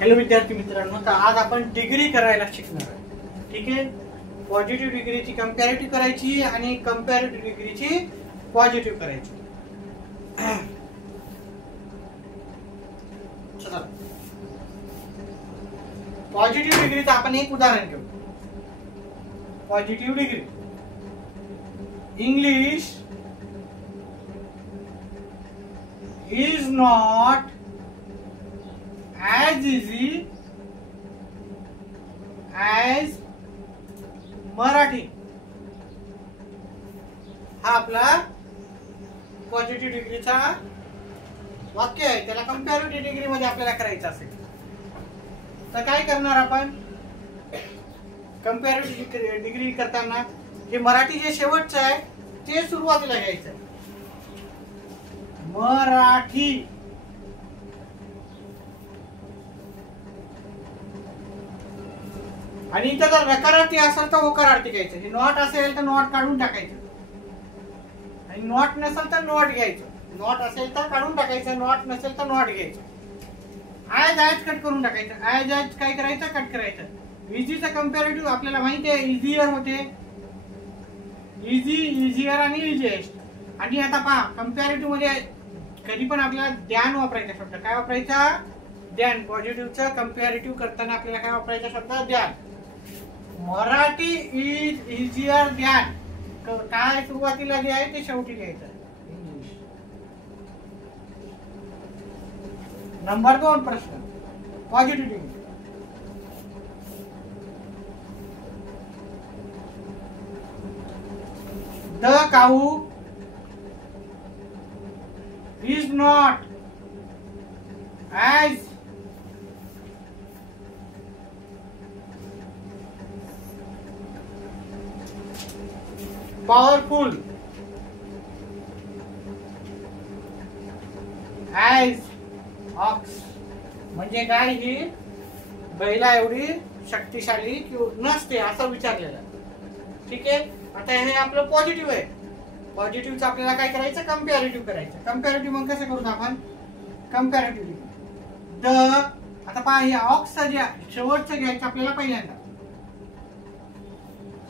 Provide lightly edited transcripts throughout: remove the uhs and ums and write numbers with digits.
Hello विद्यार्थी मित्रांनो, तर आज आपण डिग्री करायला शिकणार आहे. ठीक आहे. पॉझिटिव्ह डिग्रीची कंपॅरेटिव्ह करायची आणि कंपॅरेटिव्ह डिग्रीची पॉझिटिव्ह करायची. चला, पॉझिटिव्ह डिग्रीचं आपण एक उदाहरण घेऊ. Positive degree English is not as easy as Marathi. हा आपला पॉझिटिव्ह डिग्रीचा वाक्य आहे. त्याला कंपॅरेटिव्ह डिग्री मध्ये आपल्याला करायचं असेल तर काय करणार आपण? कंपॅरेटिव्ह डिग्री करताना हे मराठी जे शेवटचं आहे ते सुरुवातीला घ्यायचं. मराठी आणि इथं जर नकारार्थी असेल तर होकारार्थी घ्यायचं. हे नॉट असेल तर नॉट काढून टाकायचं आणि नॉट नसेल तर नॉट घ्यायचं. नॉट असेल तर काढून टाकायचं, नॉट नसेल तर नॉट घ्यायचं. आय जायच कट करून टाकायचं. आय जायच काय करायचं? कट करायचं. इझीचा कंपॅरेटिव्ह आपल्याला माहिती आहे, इझियर होते. इझी, इझियर आणि इझिएस्ट. आणि आता पहा, कंपॅरेटिव्ह मध्ये कधी पण आपल्याला द्यान वापरायचा शब्द. काय वापरायचा? द्यान. पॉझिटिव्हचा कंपॅरेटिव्ह करताना आपल्याला काय वापरायचा शब्द? द्यान. मराठी इज इझियर द्यान. काय सुरुवातीला जे आहे ते शेवटी घ्यायचं. इंग्लिश. नंबर 2 प्रश्न, positive degree. The cow is not as powerful as ox. म्हणजे काय? ही बैला एवढी शक्तिशाली नसते असं विचारलेलं. ठीक आहे. आता हे आपलं पॉझिटिव्ह आहे. पॉझिटिव्हचं आपल्याला काय करायचं? कंपॅरेटिव्ह करायचं. कंपॅरेटिव्ह मग कसं करू आपण? Comparative the. आता पहा, हे ऑक्सचं जे शेवटचं घ्यायचं आपल्याला पहिल्यांदा.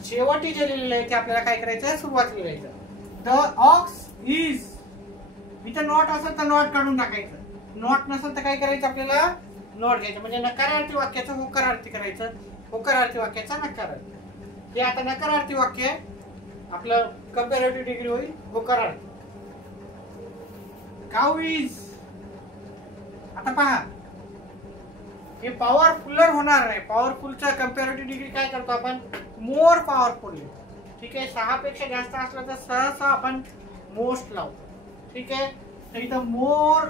शेवटी जे लिहिलेलं आहे ते आपल्याला काय करायचं? सुरुवातीला लिहायचं. The ox is. इथं नॉट असेल तर नॉट काढून टाकायचं. नॉट नसेल तर काय करायचं? आपल्याला नॉट घ्यायचं. म्हणजे नकारार्थी वाक्याचं होकारार्थी करायचं, होकारार्थी वाक्याचा नकारार्थी. हे आता नकारार्थी वाक्य आहे. आपलं कंपॅरेटिव्ह डिग्री होईल होकारार्थी. काऊ इज. आता पहा, हे पॉवरफुलर होणार नाही. पॉवरफुलचा कंपॅरेटिव्ह डिग्री काय करतो आपण? मोर पॉवरफुल. ठीक आहे. 6 पेक्षा जास्त असलं तर सहसा आपण मोस्ट लावतो. ठीक आहे. तर इथं मोर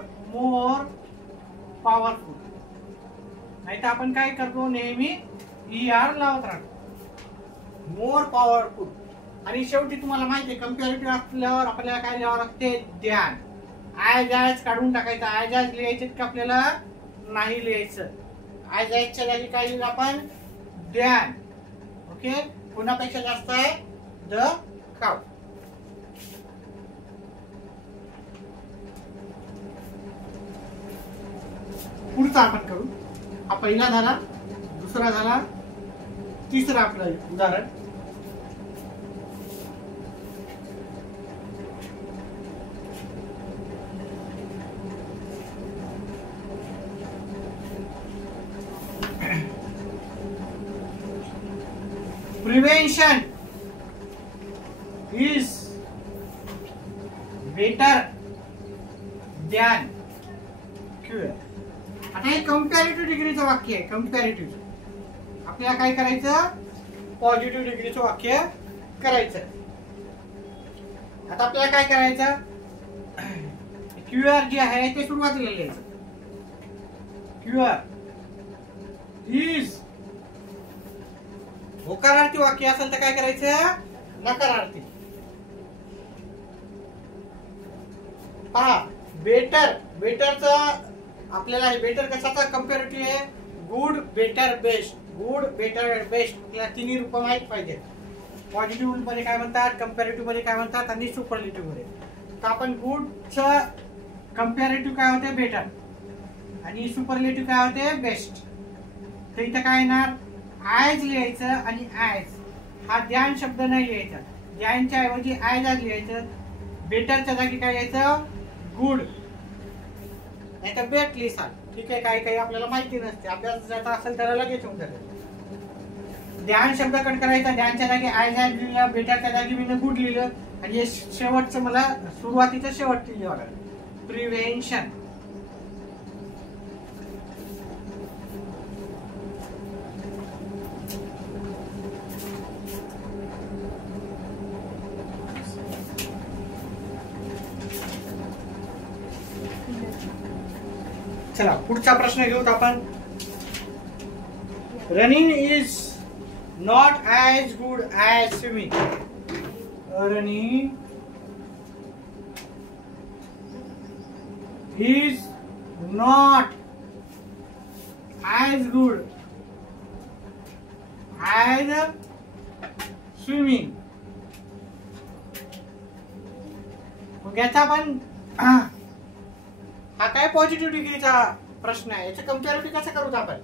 पॉवरफुल. नाही तर आपण काय करतो? नेहमी ER लावत राहतो. मोर पॉवरफुल. आणि शेवटी तुम्हाला माहिती आहे कंपॅरेटिव्ह असल्यावर आपल्याला काय लिहावं लागते? द्यान. आय जायच काढून टाकायचं. आय जायच लिहायचे का आपल्याला? नाही लिहायचं. आय जायच्या जागी काय लिहिलं आपण? द्यान. ओके. कोणापेक्षा जास्त आहे? द काऊ. पुढचा आपण करू. हा पहिला झाला, दुसरा झाला, तिसरा आपलं उदाहरण. Prevention is better than cure. आता हे कंपॅरेटिव्ह डिग्रीचं वाक्य आहे. कंपॅरेटिव्ह आपल्याला काय करायचं? पॉझिटिव्ह डिग्रीचं वाक्य करायचं. आता आपल्याला काय करायचं? क्यूआर जे आहे ते सुरुवातीला लिहायचं. QR is. होकारार्थी वाक्य असेल तर काय करायचं? नकारार्थी. पहा, बेटर. बेटरचं आपल्याला हे बेटर कशाचा कंपॅरेटिव्ह आहे? Good, better, best. Good, better, best. आपल्याला तिन्ही रूप माहित पाहिजे. पॉझिटिव्ह मध्ये काय म्हणतात, कंपॅरेटिव्ह मध्ये काय म्हणतात आणि सुपरलेटिव्ह मध्ये. तर आपण गुडचं कंपॅरेटिव्ह काय होते बेटर आणि सुपरलेटिव्ह काय होते बेस्ट. तर इथं काय येणार, आयज लिहायचं आणि आयज हा ध्यान शब्द नाही लिहायचा, ध्यानच्या ऐवजी आयज लिहायचं. बेटरच्या जागी काय लिहायचं, गुड, नाही तर बेट लिहिसाल. ठीक आहे, काही काही आपल्याला माहिती नसते, अभ्यास ज्याचा असेल त्याला लगेच होऊन जाते. ध्यान शब्द कट करायचा, ध्यानच्या जागी आयज लिहिलं, बेटरच्या जागी मी गुड लिहिलं आणि हे शेवटचं मला सुरुवातीचं शेवट लिहिलं बघा, प्रिव्हेन्शन. चला पुढचा प्रश्न घेऊत आपण. Running is not as good as swimming. Running is not as good as swimming. मग याचा आपण हा काय पॉझिटिव्ह डिग्रीचा प्रश्न आहे, याचं कम्पॅरिटिव्ह कसं करूत आपण.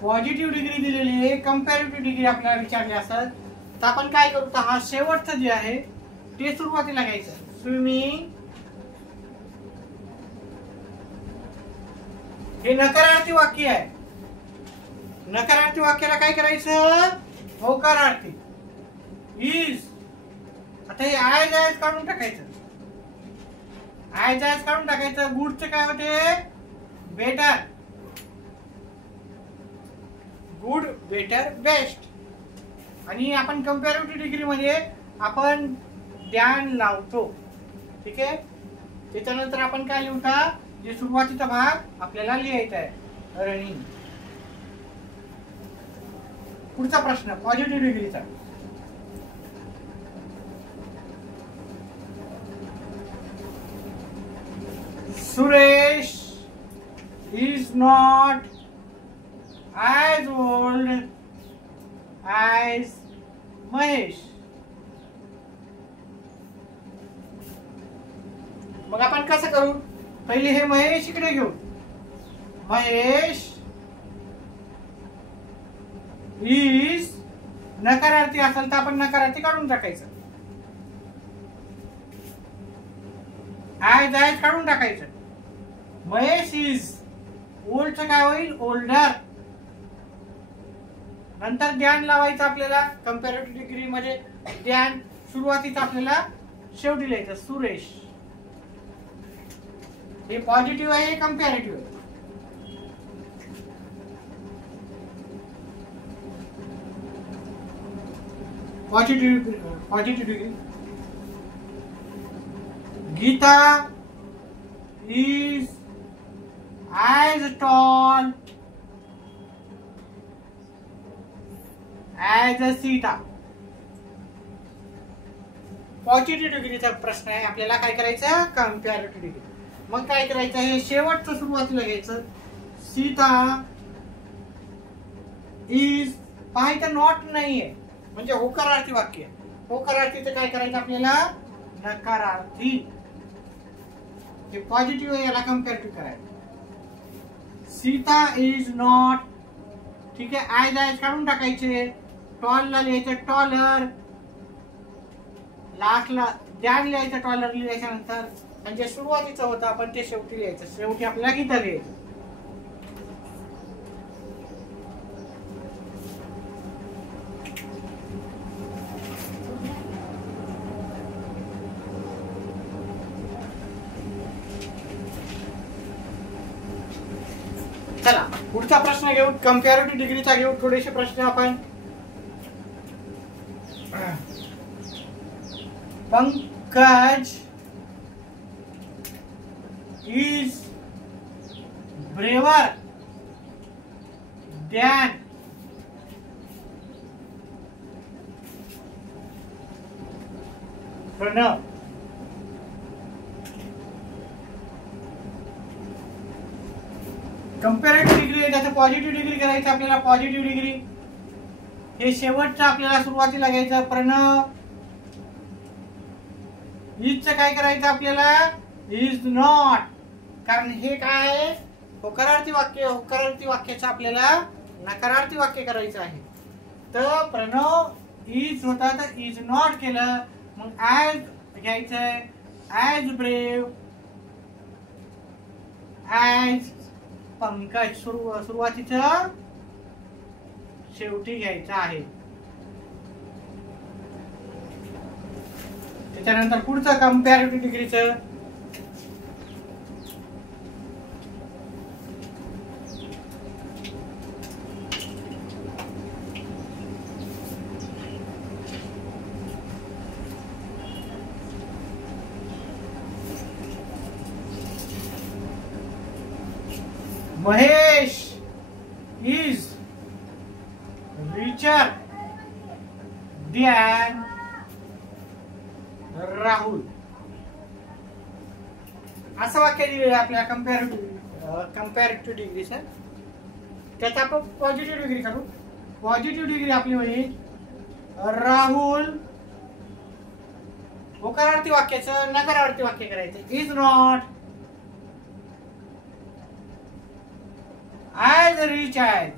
पॉझिटिव्ह डिग्री दिलेली आहे, कम्पॅरिटिव्ह डिग्री आपल्याला विचारली असत, तर आपण काय करू, तर हा शेवटचं जे आहे ते सुरुवातीला घ्यायचं. स्विमिंग हे नकारार्थी वाक्य आहे, नकारार्थी वाक्याला काय करायचं, होकारार्थी. इज, आता हे आय जायज काढून टाकायचं, आय जायज काढून टाकायचं. गुडचं काय होते, बेटर, गुड, बेटर, बेस्ट. आणि आपण कम्पॅरिटिव्ह डिग्री मध्ये आपण ध्यान लावतो. ठीक आहे, त्याच्यानंतर आपण काय लिहूता, जे सुरुवातीचा भाग आपल्याला लिहायचा आहे, रनिंग. पुढचा प्रश्न पॉझिटिव्ह डिग्रीचा. Suresh is not as old as Mahesh. मग आपण कसं करू, पहिले हे महेश इकडे घेऊ. महेश is नकारार्थी असेल तर आपण नकारार्थी काढून टाकायचं, आय जायज काढून टाकायचं. महेश इज, ओल्डचं काय होईल, ओल्डर. नंतर ध्यान लावायचं आपल्याला. कम्पॅरेटिव्ह डिग्री मध्ये ध्यान सुरुवातीचं आपल्याला शेवटी लिहायचं, सुरेश. हे पॉझिटिव्ह आहे, हे कम्पॅरेटिव्ह आहे. Positive degree. Gita is as tall as a Sita. Positive डिग्रीचा प्रश्न आहे, आपल्याला काय करायचं, कम्पॅरेटिव्ह डिग्री. मग काय करायचं, हे शेवटचं सुरुवातीला घ्यायचं. सीता इज, पाहायचं नॉट नाहीये, म्हणजे होकारार्थी वाक्य. होकारार्थीचं काय करायचं आपल्याला, नकारार्थी. हे पॉझिटिव्ह आहे, याला कम्पॅरेटिव्ह करायचं. सीता इज नॉट, ठीक आहे, आय जायज काढून टाकायचे. टॉलला लिहायचं टॉलर, लास्टला ध्यान लिहायचं टॉलर लिहायच्या नंतर, आणि जे सुरुवातीचं होतं आपण ते शेवटी लिहायचं. शेवटी आपल्याला गीता लिहायचं. चला पुढचा प्रश्न घेऊ, कम्पॅरेटिव्ह डिग्रीचा घेऊ. थोडेसे प्रश्न आपण. Pankaj is braver than Pranav. Comparative degree आहे, त्याचं पॉझिटिव्ह डिग्री करायचं आपल्याला. पॉझिटिव्ह डिग्री हे शेवटचं आपल्याला सुरुवातीला घ्यायचं. प्रणव इजचं काय करायचं आपल्याला, इज नॉट, कारण हे काय होकारार्थी वाक्याचं आपल्याला नकारार्थी वाक्य करायचं आहे. तर प्रणव इज होता तर इज नॉट केलं, मग ॲज घ्यायचंय, ॲज ब्रेव, ॲज पंकज सुरुवातीचं शेवटी घ्यायचं आहे. त्याच्यानंतर पुढचं कंपॅरेटिव्ह डिग्रीचं Mahesh is richer than Rahul. असं वाक्य दिलेलं आहे आपल्या कंपॅरेटिव्ह डिग्रीचं. त्याचा आपण पॉझिटिव्ह डिग्री करू. पॉझिटिव्ह डिग्री आपली होईल राहुल होकारार्थी वाक्याचं नकारार्थी वाक्य करायचं. Is not as rich as,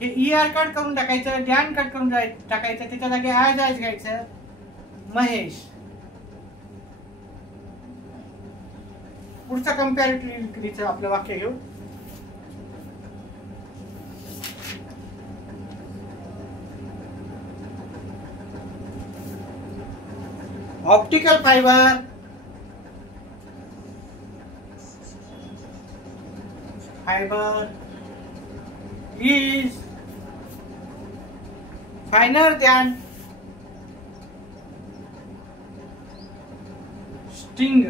हे ER कट करून टाकायचं, डॅन कट करून टाकायचं, त्याच्या जागी ॲज घ्यायचं. महेश. पुढचं कंपॅरेटिव्ह डिग्रीचं आपलं वाक्य घेऊ. Optical fibre is finer than string.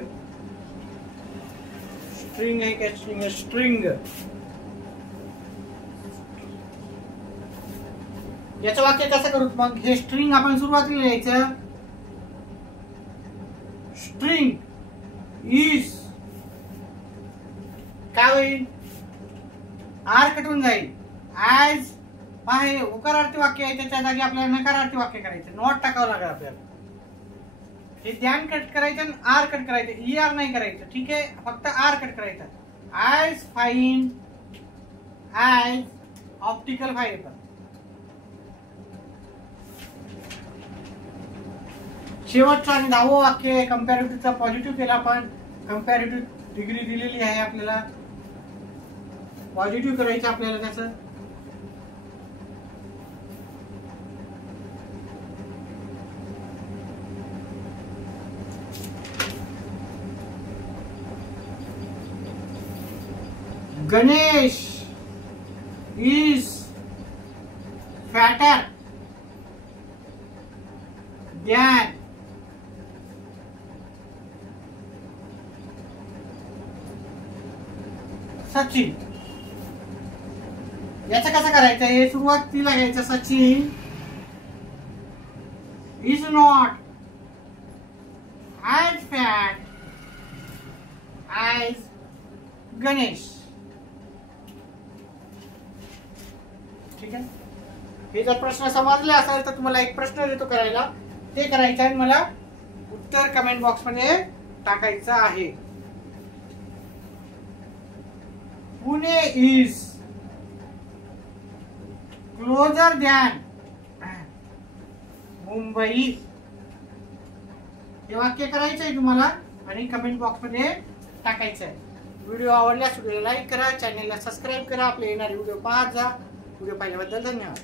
String है क्या? स्ट्रिंग. याचं वाक्य कसं करू मग? हे स्ट्रिंग आपण सुरुवातीला लिहायचं. स्ट्रिंग इज काय होईल? आर कटून जाईल. ॲज आहे होकारार्थी वाक्य आहे, त्याच्या जागी आपल्याला नकारार्थी वाक्य करायचं. नॉट टाकावं लागेल आपल्याला. हे ध्यान कट करायचं आणि आर कट करायचं. ER नाही करायचं. ठीक आहे, फक्त आर कट करायचं. As fine as optical fibre. शेवटचं आणि 10वं वाक्य कंपॅरेटिव्हचा पॉझिटिव्ह केला आपण. कंपॅरेटिव्ह डिग्री दिलेली आहे आपल्याला. पॉझिटिव्ह करायचं आपल्याला त्याचं. Ganesh is fatter than Sachin. याचं कसं करायचं? हे सुरुवातीला घ्यायचं. Sachin is not as fat as Ganesh. ठीक आहे. हे जर प्रश्न समजले असेल तर तुम्हाला एक प्रश्न देतो करायला. ते करायचं आहे मला उत्तर कमेंट बॉक्स मध्ये टाकायचं आहे. Pune is closer than Mumbai. हे वाक्य करायचं आहे तुम्हाला आणि कमेंट बॉक्स मध्ये टाकायचं आहे. व्हिडिओ आवडल्यास व्हिडिओ लाईक करा, चॅनलला सबस्क्राईब करा, आपले येणारे व्हिडिओ पाहत जा. व्हिडिओ पाहिल्याबद्दल धन्यवाद.